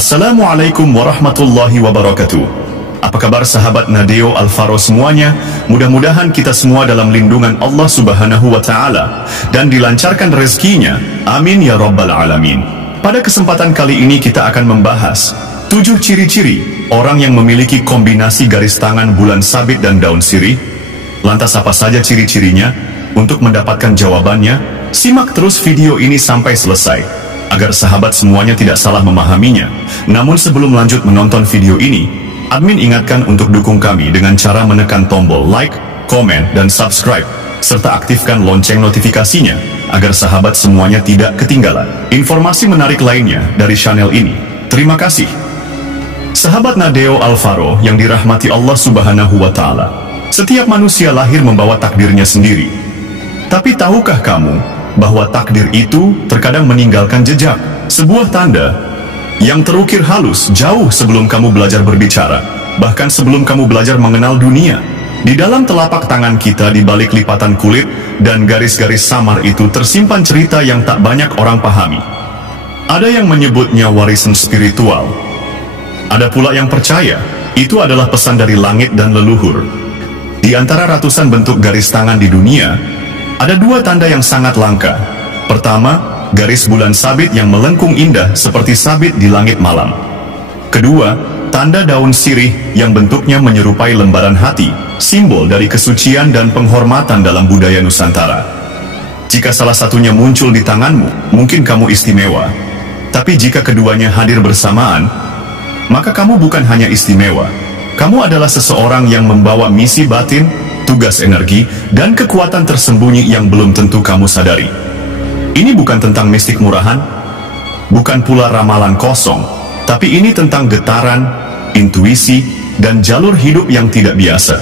Assalamualaikum warahmatullahi wabarakatuh. Apa kabar sahabat Nadeo Alvaro semuanya? Mudah-mudahan kita semua dalam lindungan Allah Subhanahu wa Ta'ala dan dilancarkan rezekinya. Amin ya Rabbal Alamin. Pada kesempatan kali ini kita akan membahas 7 ciri-ciri orang yang memiliki kombinasi garis tangan bulan sabit dan daun sirih. Lantas apa saja ciri-cirinya? Untuk mendapatkan jawabannya, simak terus video ini sampai selesai agar sahabat semuanya tidak salah memahaminya. Namun sebelum lanjut menonton video ini, admin ingatkan untuk dukung kami dengan cara menekan tombol like, komen, dan subscribe, serta aktifkan lonceng notifikasinya, agar sahabat semuanya tidak ketinggalan informasi menarik lainnya dari channel ini. Terima kasih. Sahabat Nadeo Alvaro yang dirahmati Allah Subhanahu wa Ta'ala, setiap manusia lahir membawa takdirnya sendiri. Tapi tahukah kamu bahwa takdir itu terkadang meninggalkan jejak, sebuah tanda yang terukir halus jauh sebelum kamu belajar berbicara, bahkan sebelum kamu belajar mengenal dunia. Di dalam telapak tangan kita, di balik lipatan kulit dan garis-garis samar itu tersimpan cerita yang tak banyak orang pahami. Ada yang menyebutnya warisan spiritual. Ada pula yang percaya itu adalah pesan dari langit dan leluhur. Di antara ratusan bentuk garis tangan di dunia, ada 2 tanda yang sangat langka. Pertama, garis bulan sabit yang melengkung indah seperti sabit di langit malam. Kedua, tanda daun sirih yang bentuknya menyerupai lembaran hati, simbol dari kesucian dan penghormatan dalam budaya Nusantara. Jika salah satunya muncul di tanganmu, mungkin kamu istimewa. Tapi jika keduanya hadir bersamaan, maka kamu bukan hanya istimewa. Kamu adalah seseorang yang membawa misi batin, tugas energi, dan kekuatan tersembunyi yang belum tentu kamu sadari. Ini bukan tentang mistik murahan, bukan pula ramalan kosong, tapi ini tentang getaran, intuisi, dan jalur hidup yang tidak biasa.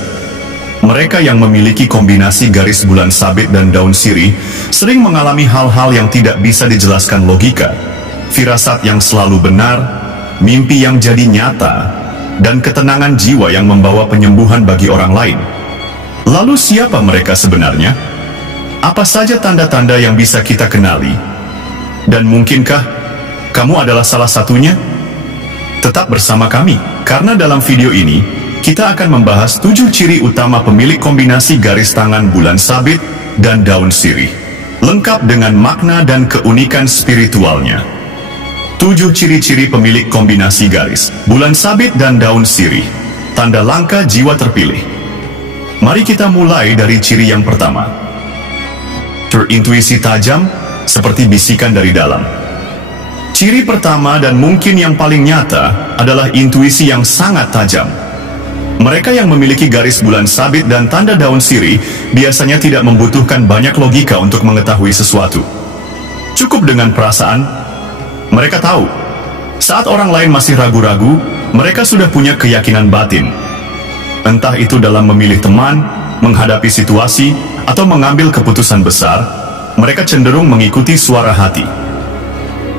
Mereka yang memiliki kombinasi garis bulan sabit dan daun sirih sering mengalami hal-hal yang tidak bisa dijelaskan logika, firasat yang selalu benar, mimpi yang jadi nyata, dan ketenangan jiwa yang membawa penyembuhan bagi orang lain. Lalu siapa mereka sebenarnya? Apa saja tanda-tanda yang bisa kita kenali? Dan mungkinkah kamu adalah salah satunya? Tetap bersama kami, karena dalam video ini, kita akan membahas 7 ciri utama pemilik kombinasi garis tangan bulan sabit dan daun sirih, lengkap dengan makna dan keunikan spiritualnya. 7 ciri-ciri pemilik kombinasi garis bulan sabit dan daun sirih, tanda langka jiwa terpilih. Mari kita mulai dari ciri yang pertama. Terintuisi tajam, seperti bisikan dari dalam. Ciri pertama dan mungkin yang paling nyata adalah intuisi yang sangat tajam. Mereka yang memiliki garis bulan sabit dan tanda daun sirih biasanya tidak membutuhkan banyak logika untuk mengetahui sesuatu. Cukup dengan perasaan. Mereka tahu, saat orang lain masih ragu-ragu, mereka sudah punya keyakinan batin. Entah itu dalam memilih teman, menghadapi situasi, atau mengambil keputusan besar, mereka cenderung mengikuti suara hati.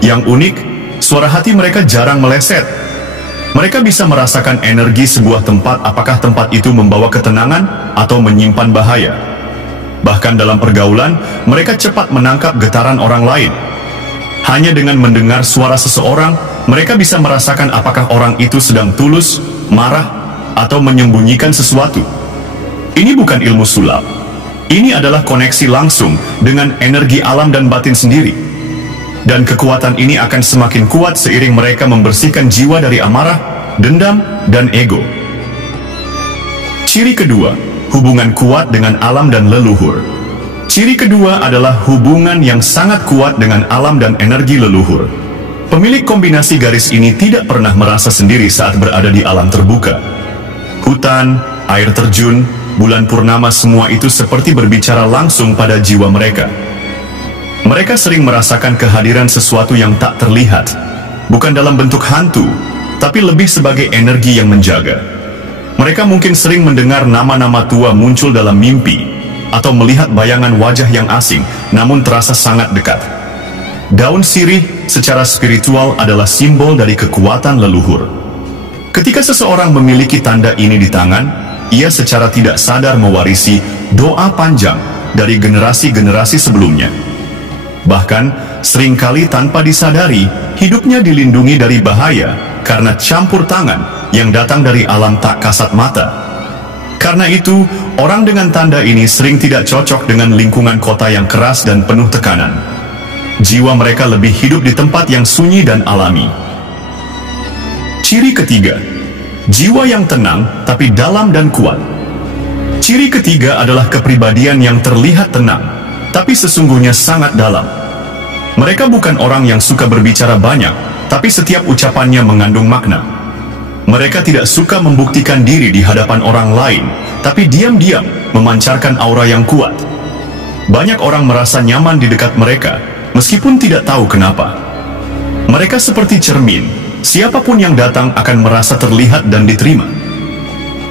Yang unik, suara hati mereka jarang meleset. Mereka bisa merasakan energi sebuah tempat, apakah tempat itu membawa ketenangan atau menyimpan bahaya. Bahkan dalam pergaulan, mereka cepat menangkap getaran orang lain. Hanya dengan mendengar suara seseorang, mereka bisa merasakan apakah orang itu sedang tulus, marah, atau menyembunyikan sesuatu. Ini bukan ilmu sulap. Ini adalah koneksi langsung dengan energi alam dan batin sendiri. Dan kekuatan ini akan semakin kuat seiring mereka membersihkan jiwa dari amarah, dendam, dan ego. Ciri kedua, hubungan kuat dengan alam dan leluhur. Ciri kedua adalah hubungan yang sangat kuat dengan alam dan energi leluhur. Pemilik kombinasi garis ini tidak pernah merasa sendiri saat berada di alam terbuka. Hutan, air terjun, bulan purnama, semua itu seperti berbicara langsung pada jiwa mereka. Mereka sering merasakan kehadiran sesuatu yang tak terlihat, bukan dalam bentuk hantu, tapi lebih sebagai energi yang menjaga. Mereka mungkin sering mendengar nama-nama tua muncul dalam mimpi, atau melihat bayangan wajah yang asing, namun terasa sangat dekat. Daun sirih secara spiritual adalah simbol dari kekuatan leluhur. Ketika seseorang memiliki tanda ini di tangan, ia secara tidak sadar mewarisi doa panjang dari generasi-generasi sebelumnya. Bahkan, seringkali tanpa disadari, hidupnya dilindungi dari bahaya karena campur tangan yang datang dari alam tak kasat mata. Karena itu, orang dengan tanda ini sering tidak cocok dengan lingkungan kota yang keras dan penuh tekanan. Jiwa mereka lebih hidup di tempat yang sunyi dan alami. Ciri ketiga, jiwa yang tenang tapi dalam dan kuat. Ciri ketiga adalah kepribadian yang terlihat tenang, tapi sesungguhnya sangat dalam. Mereka bukan orang yang suka berbicara banyak, tapi setiap ucapannya mengandung makna. Mereka tidak suka membuktikan diri di hadapan orang lain, tapi diam-diam memancarkan aura yang kuat. Banyak orang merasa nyaman di dekat mereka, meskipun tidak tahu kenapa. Mereka seperti cermin, siapapun yang datang akan merasa terlihat dan diterima.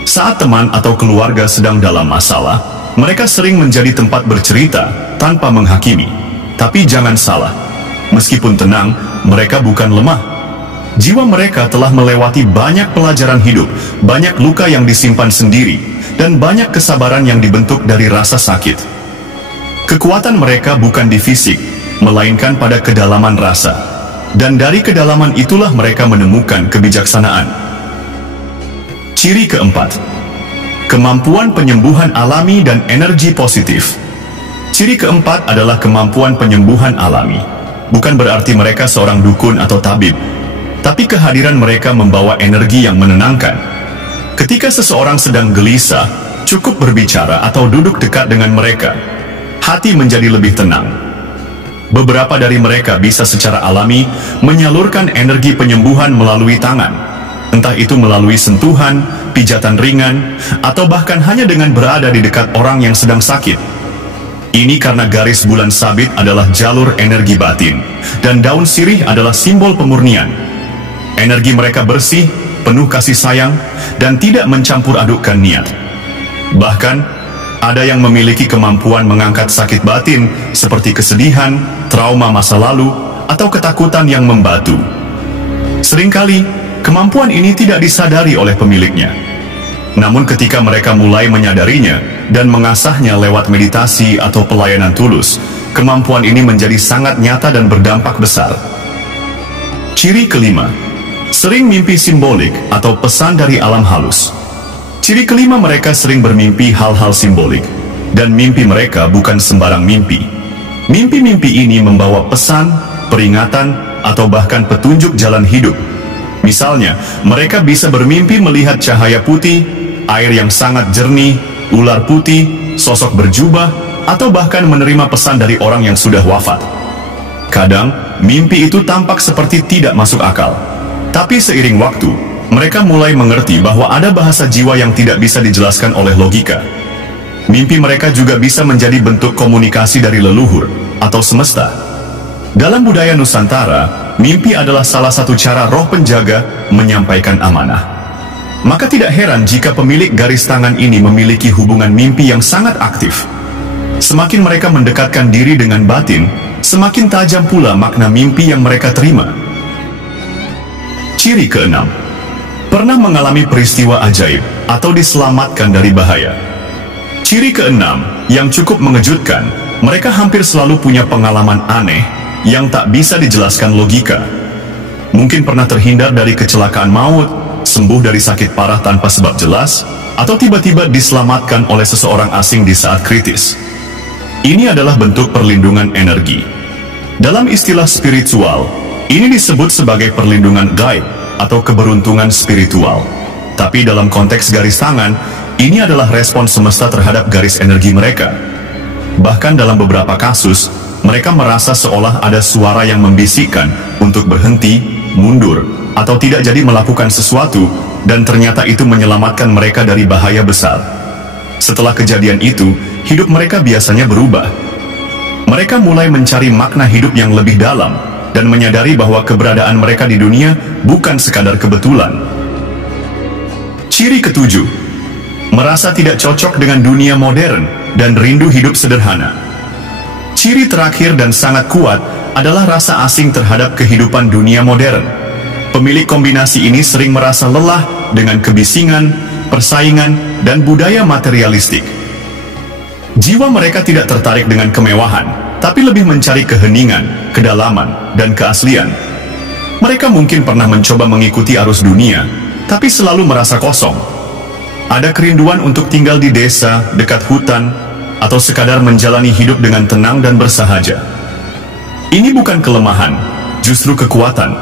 Saat teman atau keluarga sedang dalam masalah, mereka sering menjadi tempat bercerita tanpa menghakimi. Tapi jangan salah, meskipun tenang, mereka bukan lemah. Jiwa mereka telah melewati banyak pelajaran hidup, banyak luka yang disimpan sendiri, dan banyak kesabaran yang dibentuk dari rasa sakit. Kekuatan mereka bukan di fisik, melainkan pada kedalaman rasa. Dan dari kedalaman itulah mereka menemukan kebijaksanaan. Ciri keempat, kemampuan penyembuhan alami dan energi positif. Ciri keempat adalah kemampuan penyembuhan alami. Bukan berarti mereka seorang dukun atau tabib, tapi kehadiran mereka membawa energi yang menenangkan. Ketika seseorang sedang gelisah, cukup berbicara atau duduk dekat dengan mereka, hati menjadi lebih tenang. Beberapa dari mereka bisa secara alami menyalurkan energi penyembuhan melalui tangan, entah itu melalui sentuhan, pijatan ringan, atau bahkan hanya dengan berada di dekat orang yang sedang sakit. Ini karena garis bulan sabit adalah jalur energi batin, dan daun sirih adalah simbol pemurnian. Energi mereka bersih, penuh kasih sayang, dan tidak mencampur adukkan niat. Bahkan, ada yang memiliki kemampuan mengangkat sakit batin, seperti kesedihan, trauma masa lalu, atau ketakutan yang membatu. Seringkali, kemampuan ini tidak disadari oleh pemiliknya. Namun ketika mereka mulai menyadarinya dan mengasahnya lewat meditasi atau pelayanan tulus, kemampuan ini menjadi sangat nyata dan berdampak besar. Ciri kelima, sering mimpi simbolik atau pesan dari alam halus. Ciri kelima, mereka sering bermimpi hal-hal simbolik, dan mimpi mereka bukan sembarang mimpi. Mimpi-mimpi ini membawa pesan, peringatan, atau bahkan petunjuk jalan hidup. Misalnya, mereka bisa bermimpi melihat cahaya putih, air yang sangat jernih, ular putih, sosok berjubah, atau bahkan menerima pesan dari orang yang sudah wafat. Kadang, mimpi itu tampak seperti tidak masuk akal. Tapi seiring waktu, mereka mulai mengerti bahwa ada bahasa jiwa yang tidak bisa dijelaskan oleh logika. Mimpi mereka juga bisa menjadi bentuk komunikasi dari leluhur atau semesta. Dalam budaya Nusantara, mimpi adalah salah satu cara roh penjaga menyampaikan amanah. Maka tidak heran jika pemilik garis tangan ini memiliki hubungan mimpi yang sangat aktif. Semakin mereka mendekatkan diri dengan batin, semakin tajam pula makna mimpi yang mereka terima. Ciri keenam, pernah mengalami peristiwa ajaib atau diselamatkan dari bahaya. Ciri keenam yang cukup mengejutkan, mereka hampir selalu punya pengalaman aneh yang tak bisa dijelaskan logika. Mungkin pernah terhindar dari kecelakaan maut, sembuh dari sakit parah tanpa sebab jelas, atau tiba-tiba diselamatkan oleh seseorang asing di saat kritis. Ini adalah bentuk perlindungan energi. Dalam istilah spiritual, ini disebut sebagai perlindungan gaib atau keberuntungan spiritual. Tapi dalam konteks garis tangan, ini adalah respon semesta terhadap garis energi mereka. Bahkan dalam beberapa kasus, mereka merasa seolah ada suara yang membisikkan untuk berhenti, mundur, atau tidak jadi melakukan sesuatu, dan ternyata itu menyelamatkan mereka dari bahaya besar. Setelah kejadian itu, hidup mereka biasanya berubah. Mereka mulai mencari makna hidup yang lebih dalam, dan menyadari bahwa keberadaan mereka di dunia bukan sekadar kebetulan. Ciri ketujuh, merasa tidak cocok dengan dunia modern, dan rindu hidup sederhana. Ciri terakhir dan sangat kuat adalah rasa asing terhadap kehidupan dunia modern. Pemilik kombinasi ini sering merasa lelah dengan kebisingan, persaingan, dan budaya materialistik. Jiwa mereka tidak tertarik dengan kemewahan, tapi lebih mencari keheningan, kedalaman, dan keaslian. Mereka mungkin pernah mencoba mengikuti arus dunia, tapi selalu merasa kosong. Ada kerinduan untuk tinggal di desa, dekat hutan, atau sekadar menjalani hidup dengan tenang dan bersahaja. Ini bukan kelemahan, justru kekuatan.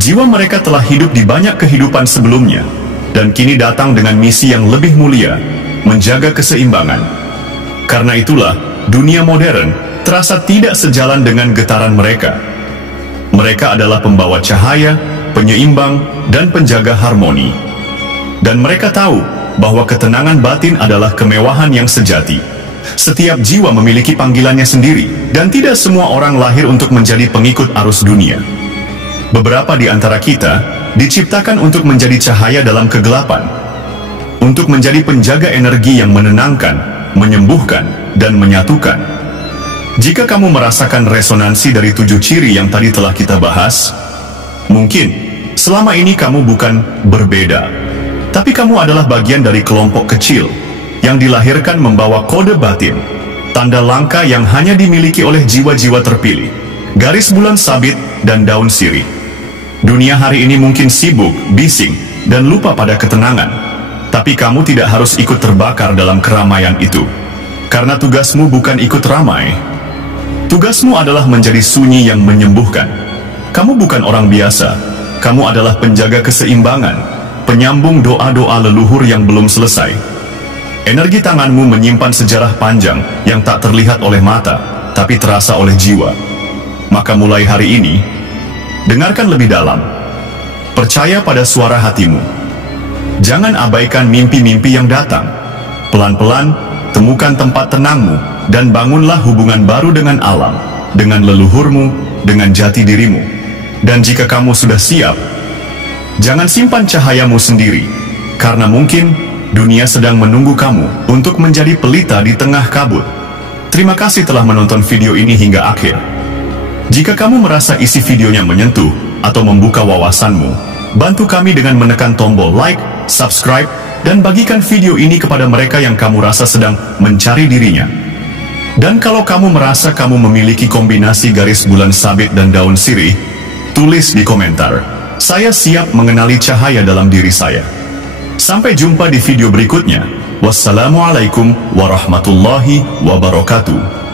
Jiwa mereka telah hidup di banyak kehidupan sebelumnya, dan kini datang dengan misi yang lebih mulia, menjaga keseimbangan. Karena itulah, dunia modern terasa tidak sejalan dengan getaran mereka. Mereka adalah pembawa cahaya, penyeimbang, dan penjaga harmoni. Dan mereka tahu bahwa ketenangan batin adalah kemewahan yang sejati. Setiap jiwa memiliki panggilannya sendiri, dan tidak semua orang lahir untuk menjadi pengikut arus dunia. Beberapa di antara kita diciptakan untuk menjadi cahaya dalam kegelapan, untuk menjadi penjaga energi yang menenangkan, menyembuhkan, dan menyatukan. Jika kamu merasakan resonansi dari 7 ciri yang tadi telah kita bahas, mungkin selama ini kamu bukan berbeda, tapi kamu adalah bagian dari kelompok kecil yang dilahirkan membawa kode batin, tanda langka yang hanya dimiliki oleh jiwa-jiwa terpilih, garis bulan sabit, dan daun sirih. Dunia hari ini mungkin sibuk, bising, dan lupa pada ketenangan. Tapi kamu tidak harus ikut terbakar dalam keramaian itu. Karena tugasmu bukan ikut ramai. Tugasmu adalah menjadi sunyi yang menyembuhkan. Kamu bukan orang biasa. Kamu adalah penjaga keseimbangan, penyambung doa-doa leluhur yang belum selesai. Energi tanganmu menyimpan sejarah panjang yang tak terlihat oleh mata, tapi terasa oleh jiwa. Maka mulai hari ini, dengarkan lebih dalam. Percaya pada suara hatimu. Jangan abaikan mimpi-mimpi yang datang. Pelan-pelan, temukan tempat tenangmu, dan bangunlah hubungan baru dengan alam, dengan leluhurmu, dengan jati dirimu. Dan jika kamu sudah siap, jangan simpan cahayamu sendiri, karena mungkin dunia sedang menunggu kamu untuk menjadi pelita di tengah kabut. Terima kasih telah menonton video ini hingga akhir. Jika kamu merasa isi videonya menyentuh atau membuka wawasanmu, bantu kami dengan menekan tombol like, subscribe, dan bagikan video ini kepada mereka yang kamu rasa sedang mencari dirinya. Dan kalau kamu merasa kamu memiliki kombinasi garis bulan sabit dan daun sirih, tulis di komentar, "Saya siap mengenali cahaya dalam diri saya." Sampai jumpa di video berikutnya. Wassalamualaikum warahmatullahi wabarakatuh.